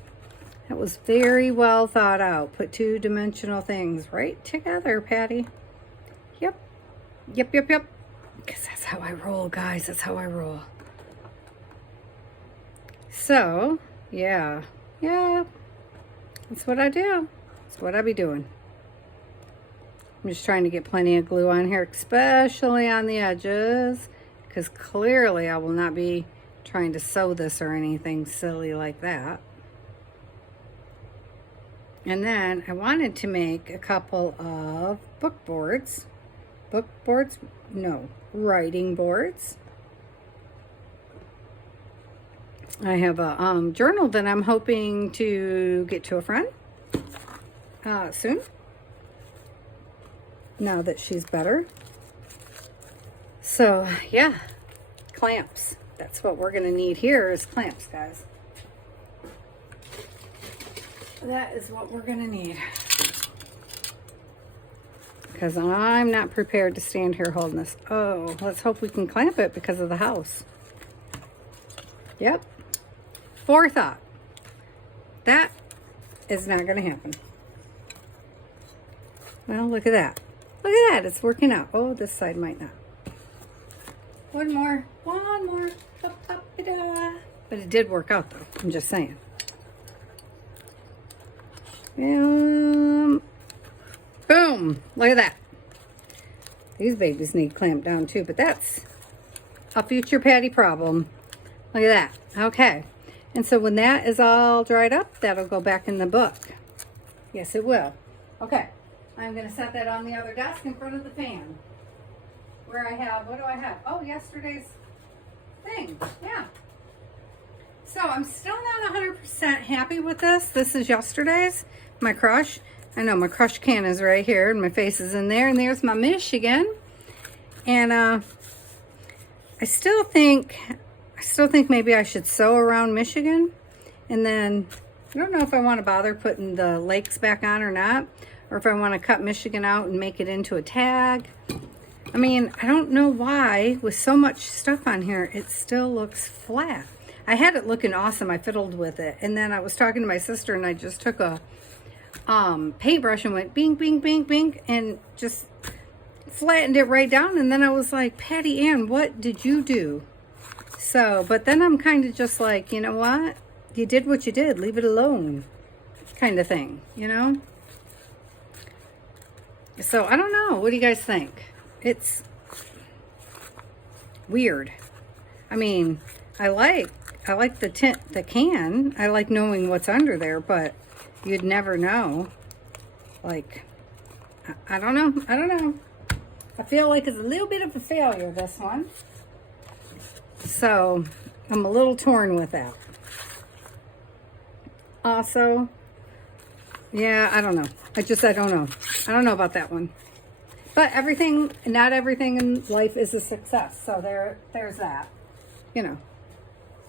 It was very well thought out. Put two dimensional things right together, Patty. Yep. Yep, yep, yep. Because that's how I roll, guys. That's how I roll. So, yeah. Yeah. That's what I do. That's what I be doing. I'm just trying to get plenty of glue on here, especially on the edges, because clearly I will not be trying to sew this or anything silly like that. And then I wanted to make a couple of book boards. Book boards? No, writing boards. I have a journal that I'm hoping to get to a friend soon, now that she's better. So, yeah, clamps. That's what we're going to need here, is clamps, guys. That is what we're going to need. Because I'm not prepared to stand here holding this. Oh, let's hope we can clamp it because of the house. Yep. Forethought. That is not going to happen. Well, look at that. Look at that. It's working out. Oh, this side might not. One more. One more. But it did work out, though. I'm just saying. Boom. Boom. Look at that. These babies need clamped down too, but that's a future Patty problem. Look at that. Okay. And so when that is all dried up, that'll go back in the book. Yes, it will. Okay. I'm going to set that on the other desk in front of the fan. Where I have, what do I have? Oh, yesterday's thing. Yeah. So I'm still not 100% happy with this. This is yesterday's, my crush. I know my crush can is right here and my face is in there. And there's my Michigan. And I still think maybe I should sew around Michigan. And then I don't know if I want to bother putting the lakes back on or not. Or if I want to cut Michigan out and make it into a tag. I mean, I don't know why, with so much stuff on here, it still looks flat. I had it looking awesome. I fiddled with it. And then I was talking to my sister, and I just took a paintbrush and went bing, bing, bing, bing, and just flattened it right down. And then I was like, Patty Ann, what did you do? So, but then I'm kind of just like, you know what? You did what you did. Leave it alone. Kind of thing, you know? So, I don't know. What do you guys think? It's weird. I mean, I like the tint, the can. I like knowing what's under there, but you'd never know. Like, I don't know. I don't know. I feel like it's a little bit of a failure, this one. So, I'm a little torn with that. Also, yeah, I don't know. I don't know. I don't know about that one. But not everything in life is a success. So there's that. You know,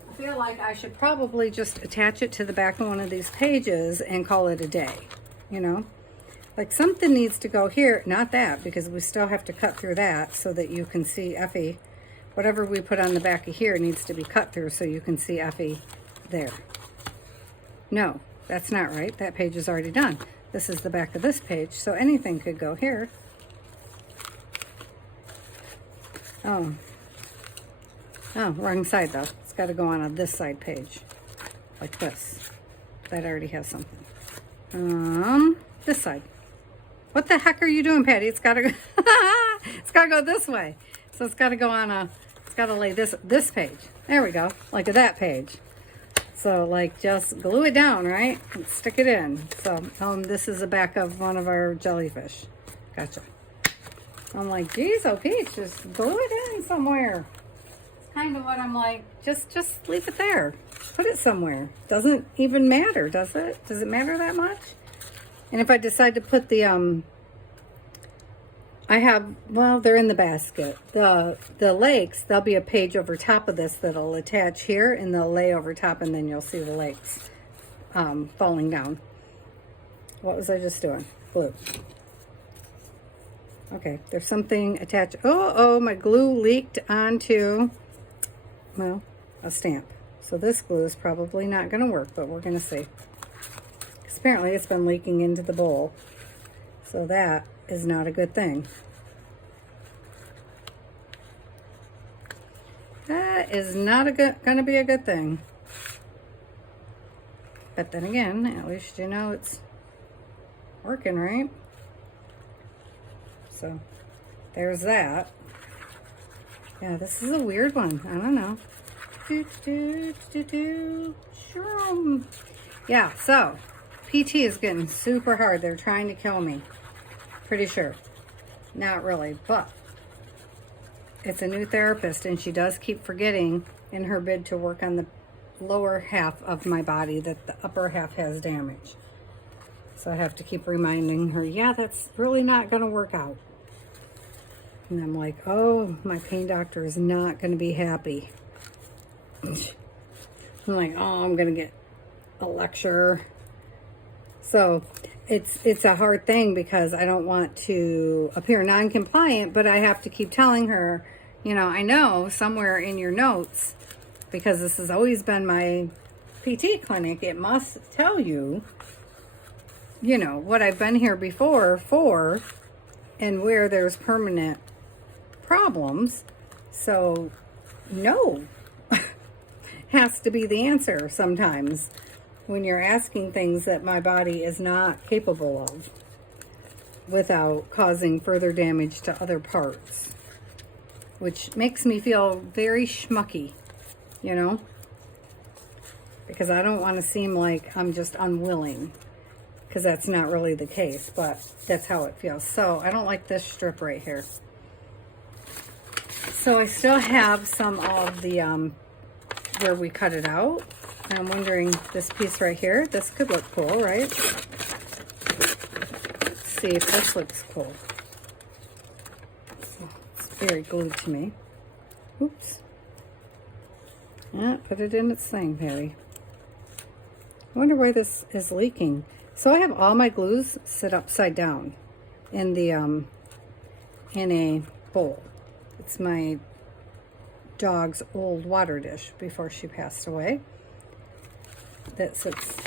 I feel like I should probably just attach it to the back of one of these pages and call it a day. You know, like something needs to go here. Not that, because we still have to cut through that so that you can see Effie. Whatever we put on the back of here needs to be cut through so you can see Effie there. No, that's not right. That page is already done. This is the back of this page, so anything could go here. Oh, wrong side though. It's got to go on this side page, like this. That already has something. This side. What the heck are you doing, Patty? It's got to, it's got to go this way. So it's got to go on it's got to lay this page. There we go, like that page. So like just glue it down, right? And stick it in. So this is the back of one of our jellyfish. Gotcha. I'm like, geez, oh Peach, just glue it in somewhere. It's kind of what I'm like, just leave it there. Put it somewhere. Doesn't even matter, does it? Does it matter that much? And if I decide to put the, they're in the basket. The lakes, there'll be a page over top of this that'll attach here, and they'll lay over top, and then you'll see the lakes falling down. What was I just doing? Glue. Okay, there's something attached. Oh, my glue leaked onto, well, a stamp. So this glue is probably not going to work, but we're going to see. Because apparently it's been leaking into the bowl. So that is not a good thing. That is not going to be a good thing. But then again, at least you know it's working, right? So there's that. Yeah, this is a weird one. I don't know. Yeah, so PT is getting super hard. They're trying to kill me. Pretty sure. Not really, but it's a new therapist, and she does keep forgetting in her bid to work on the lower half of my body that the upper half has damage. So I have to keep reminding her, yeah, that's really not going to work out. And I'm like, oh, my pain doctor is not going to be happy. I'm like, oh, I'm going to get a lecture. So it's a hard thing because I don't want to appear non-compliant, but I have to keep telling her, you know, I know somewhere in your notes, because this has always been my PT clinic, it must tell you, you know, what I've been here before for and where there's permanent problems. So no has to be the answer sometimes. when you're asking things that my body is not capable of without causing further damage to other parts, which makes me feel very schmucky, you know, because I don't want to seem like I'm just unwilling, because that's not really the case, but that's how it feels. So I don't like this strip right here. So I still have some of the where we cut it out. I'm wondering, this piece right here, this could look cool, right? Let's see if this looks cool. Oh, it's very glued to me. Oops. Yeah, put it in its thing, Patty. I wonder why this is leaking. So I have all my glues set upside down in the in a bowl. It's my dog's old water dish before she passed away. That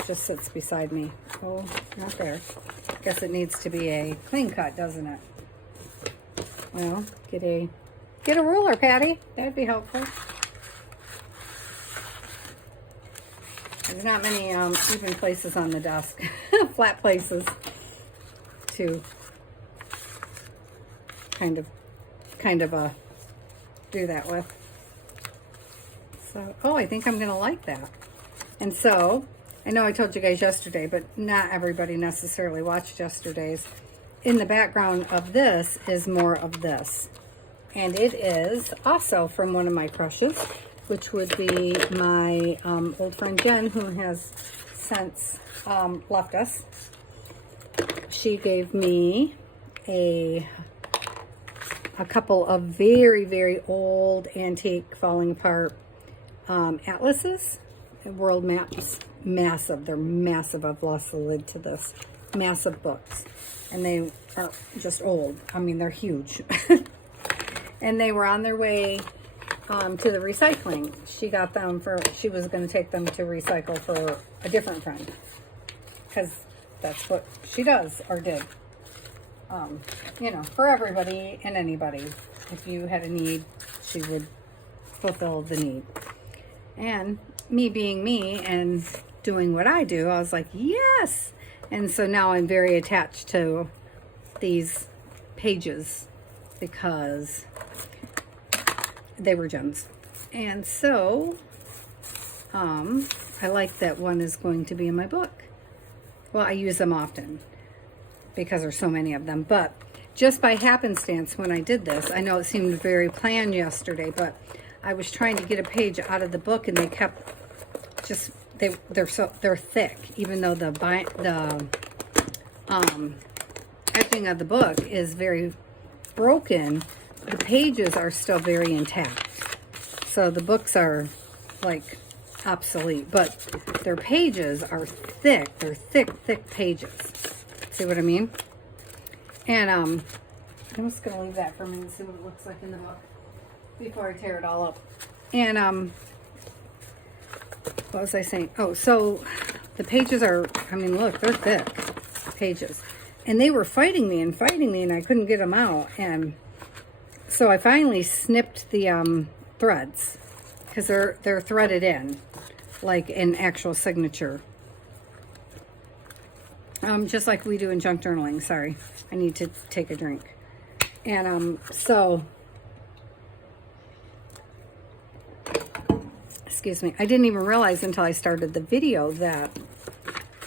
just sits beside me. Oh, not there. Guess it needs to be a clean cut, doesn't it? Well, get a ruler, Patty. That'd be helpful. There's not many even places on the desk, flat places to kind of do that with. So, oh, I think I'm gonna like that. And so, I know I told you guys yesterday, but not everybody necessarily watched yesterday's. In the background of this is more of this. And it is also from one of my crushes, which would be my old friend Jen, who has since left us. She gave me a couple of very, very old, antique, falling apart atlases. World maps, massive. They're massive. I've lost the lid to this. Massive books. And they are just old. I mean, they're huge. And they were on their way to the recycling. She got them she was going to take them to recycle for a different friend. Because that's what she does, or did. You know, for everybody and anybody. If you had a need, she would fulfill the need. And me being me and doing what I do, I was like, yes! And so now I'm very attached to these pages because they were gems. And so, I like that one is going to be in my book. Well, I use them often because there's so many of them. But just by happenstance, when I did this, I know it seemed very planned yesterday, but I was trying to get a page out of the book, and they kept just they're thick, even though the edging of the book is very broken. The pages are still very intact, so the books are like obsolete, but their pages are thick. They're thick pages. See what I mean? And I'm just gonna leave that for a minute and see what it looks like in the book before I tear it all up. And what was I saying? Oh, so the pages are, I mean, look, they're thick pages. And they were fighting me, and I couldn't get them out. And so I finally snipped the threads, because they're threaded in, like an actual signature. Just like we do in junk journaling. Sorry, I need to take a drink. And so, excuse me, I didn't even realize until I started the video that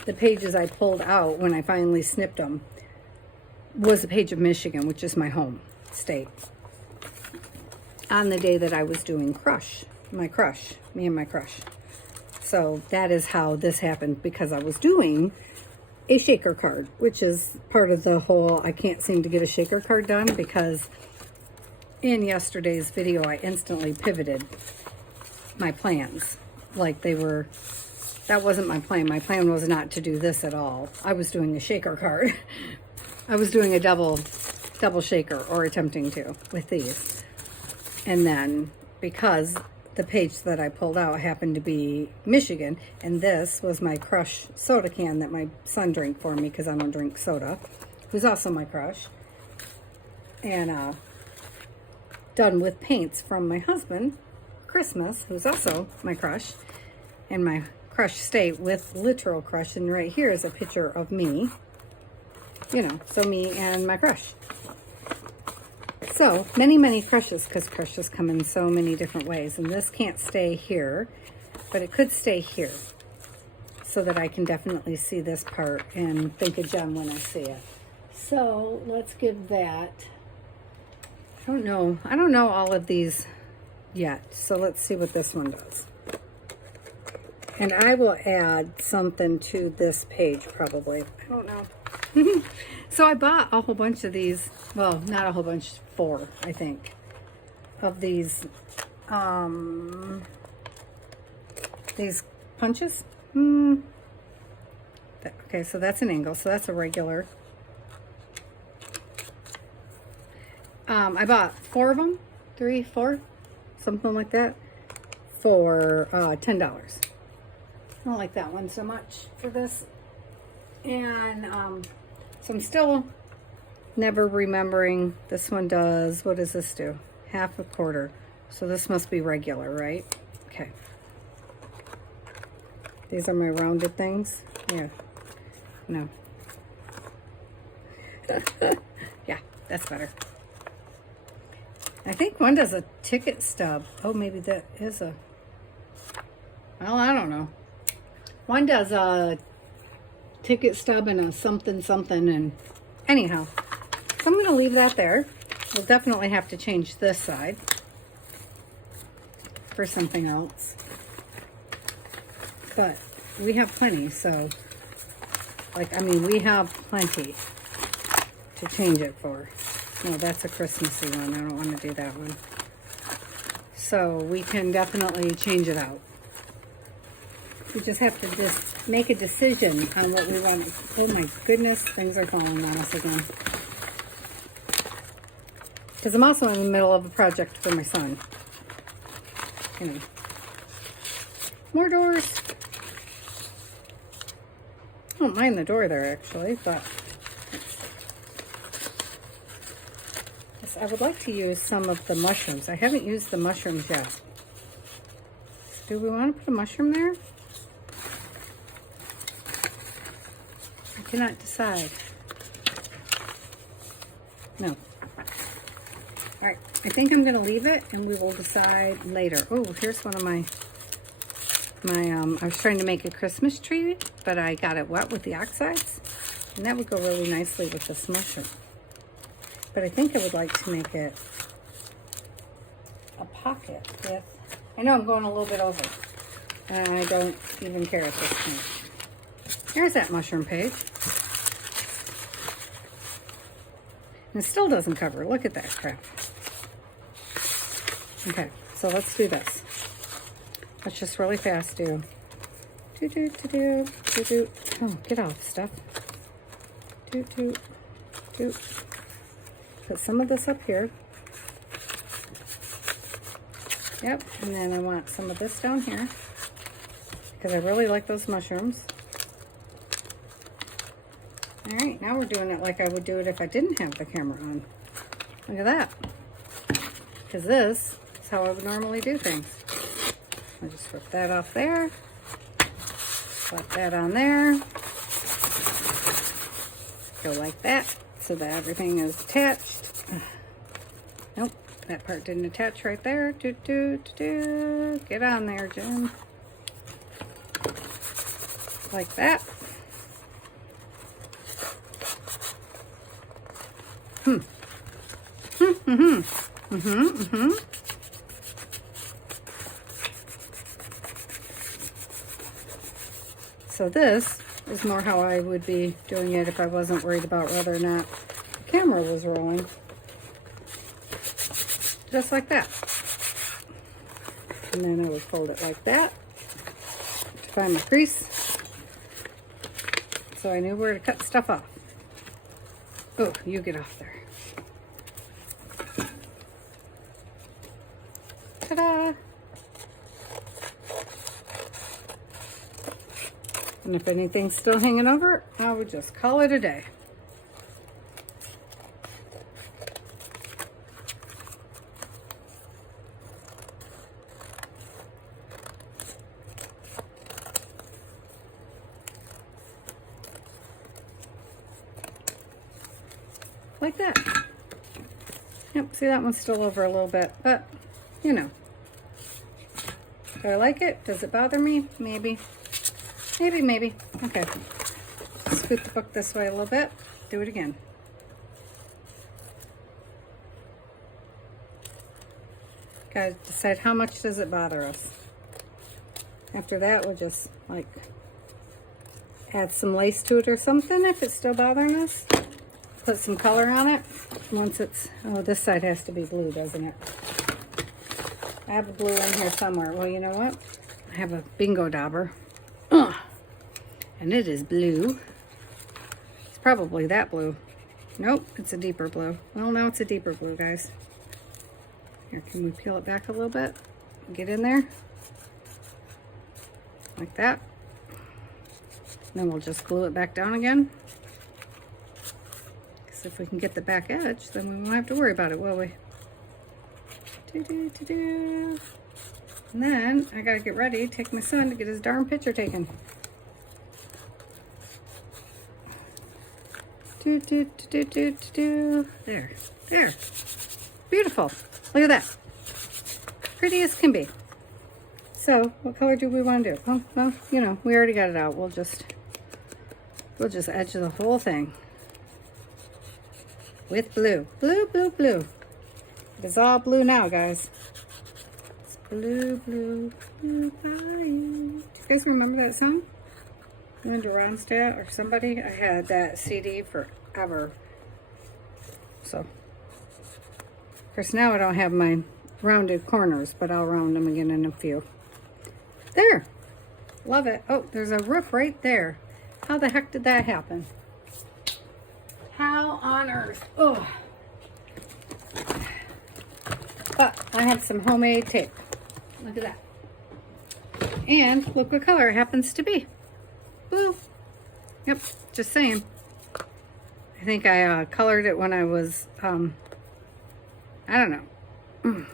the pages I pulled out when I finally snipped them was a page of Michigan, which is my home state, on the day that I was doing me and my crush. So that is how this happened, because I was doing a shaker card, which is part of the whole, I can't seem to get a shaker card done, because in yesterday's video I instantly pivoted my plans. Like that wasn't my plan. My plan was not to do this at all. I was doing a shaker card. I was doing a double shaker, or attempting to, with these. And then, because the page that I pulled out happened to be Michigan, and this was my crush soda can that my son drank for me, because I don't drink soda, who's also my crush. And done with paints from my husband, Christmas, who's also my crush, and my crush state with literal crush, and right here is a picture of me. You know, so me and my crush. So, many, many crushes, because crushes come in so many different ways. And this can't stay here, but it could stay here. So that I can definitely see this part and think of Jen when I see it. So, let's give that... I don't know all of these yet. So, let's see what this one does. And I will add something to this page, probably. I don't know. So I bought a whole bunch of these. Well, not a whole bunch, 4, I think, of these punches. Okay, so that's an angle. So that's a regular. I bought 4 of them, 3, 4, something like that, for $10. I don't like that one so much for this. And so I'm still never remembering. This one does, what does this do? 1/2 a quarter. So this must be regular, right? Okay. These are my rounded things. Yeah. No. Yeah, that's better. I think one does a ticket stub. Oh, maybe that is a... Well, I don't know. One does a ticket stub and a something something, and anyhow, so I'm going to leave that there. We'll definitely have to change this side for something else, but we have plenty. So, like, I mean, we have plenty to change it for. No, that's a Christmassy one. I don't want to do that one. So we can definitely change it out. We just have to just make a decision on what we want. Oh my goodness, things are falling on us again. Because I'm also in the middle of a project for my son. You know. More doors. I don't mind the door there actually, but I would like to use some of the mushrooms. I haven't used the mushrooms yet. Do we want to put a mushroom there? I cannot decide. No. All right, I think I'm going to leave it and we will decide later. Oh, here's one of my I was trying to make a Christmas tree, but I got it wet with the oxides. And that would go really nicely with this mushroom. But I think I would like to make it a pocket with... I know I'm going a little bit over. And I don't even care at this point. Here's that mushroom page. And it still doesn't cover. Look at that crap. Okay, so let's do this. Let's just really fast do. Oh, get off, stuff. Put some of this up here. Yep, and then I want some of this down here because I really like those mushrooms. All right, now we're doing it like I would do it if I didn't have the camera on. Look at that. Because this is how I would normally do things. I'll just rip that off there. Put that on there. Go like that so that everything is attached. Nope, that part didn't attach right there. Get on there, Jim. Like that. So this is more how I would be doing it if I wasn't worried about whether or not the camera was rolling. Just like that. And then I would fold it like that to find my crease. So I knew where to cut stuff off. Oh, you get off there. Ta-da! And if anything's still hanging over, I would just call it a day. like that. Yep, see that one's still over a little bit, but you know. Do I like it? Does it bother me? Maybe. Maybe. Okay. Scoot the book this way a little bit. Do it again. Gotta decide how much does it bother us. After that, we'll just like add some lace to it or something if it's still bothering us. Put some color on it once it's, oh, this side has to be blue, doesn't it? I have a blue in here somewhere. Well, you know what? I have a bingo dauber. And it is blue. It's probably that blue. Nope, it's a deeper blue. Well, now it's a deeper blue, guys. Here, can we peel it back a little bit? Get in there. Like that. Then we'll just glue it back down again. Because if we can get the back edge, then we won't have to worry about it, will we? And then I gotta get ready, take my son to get his darn picture taken. There. Beautiful. Look at that. Pretty as can be. So, what color do we want to do? Well, you know, we already got it out. We'll just edge the whole thing with blue. Blue. It is all blue now, guys. It's blue. Do you guys remember that song? Linda Ronstadt or somebody? I had that CD forever. So, of course, now I don't have my rounded corners, but I'll round them again in a few. There. Love it. Oh, there's a roof right there. How the heck did that happen? How on earth? Oh. But I have some homemade tape. Look at that. And look what color it happens to be. Blue. Yep, just saying. I think I colored it when I was, I don't know,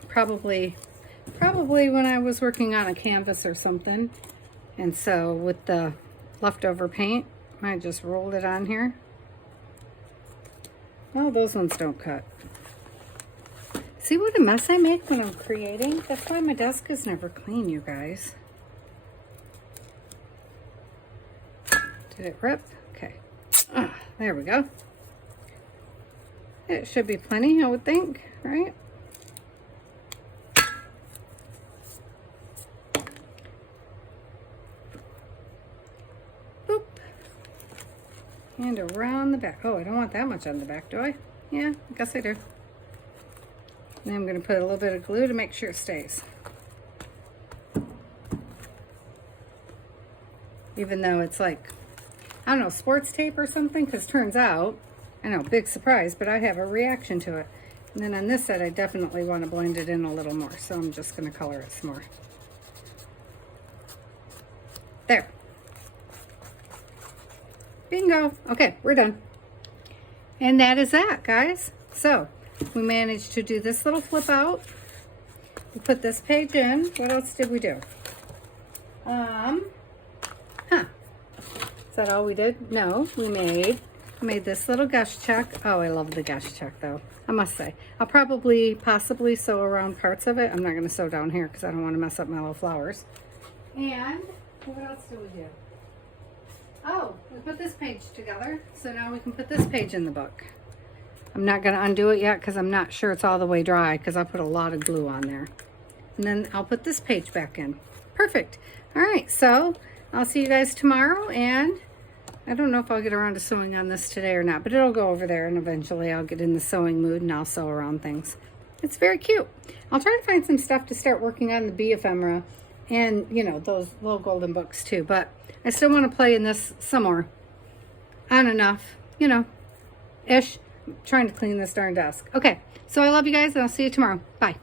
probably when I was working on a canvas or something. And so with the leftover paint, I just rolled it on here. Oh, those ones don't cut. See what a mess I make when I'm creating? That's why my desk is never clean, you guys. Did it rip? Okay. There we go. It should be plenty, I would think, right? Boop. And around the back. Oh, I don't want that much on the back, do I? Yeah, I guess I do. Then I'm going to put a little bit of glue to make sure it stays. Even though it's like, I don't know, sports tape or something, because turns out, I know, big surprise, but I have a reaction to it. And then on this side, I definitely want to blend it in a little more, so I'm just going to color it some more. There. Bingo. Okay, we're done. And that is that, guys. So, we managed to do this little flip out. We put this page in. What else did we do? Is that all we did? No, we made this little gush check. Oh, I love the gush check though, I must say. I'll possibly sew around parts of it. I'm not going to sew down here because I don't want to mess up my little flowers. And what else did we do? Oh, we put this page together. So now we can put this page in the book. I'm not going to undo it yet because I'm not sure it's all the way dry because I put a lot of glue on there. And then I'll put this page back in. Perfect. All right, so I'll see you guys tomorrow, and I don't know if I'll get around to sewing on this today or not, but it'll go over there, and eventually I'll get in the sewing mood and I'll sew around things. It's very cute. I'll try to find some stuff to start working on the bee ephemera and, you know, those little golden books too, but I still want to play in this some more. On enough, you know, ish. I'm trying to clean this darn desk. Okay, so I love you guys, and I'll see you tomorrow. Bye.